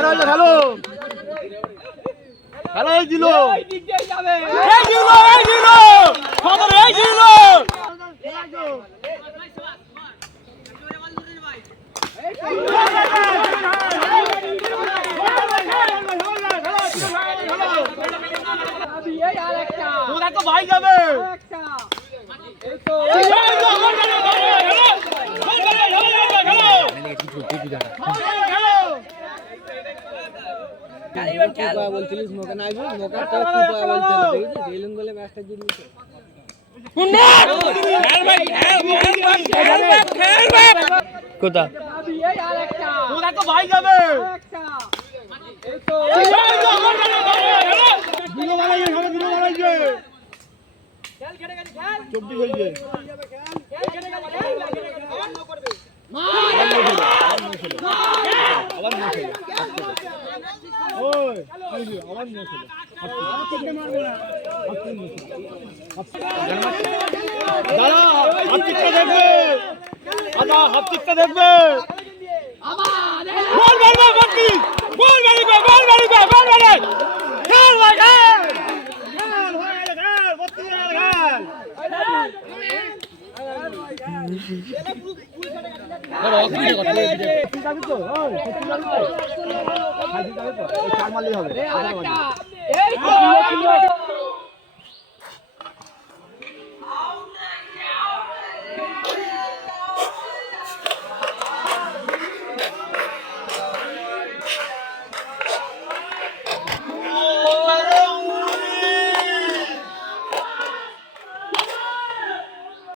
ভালো ভালো এই দিল ভাই যাবে বলছিলিস মোকা নাই মোকা বলছিল বলে ম্যাচটা জিতলি কোথা তো ভাই যাবে চব্বিশ হয়েছে দেখবে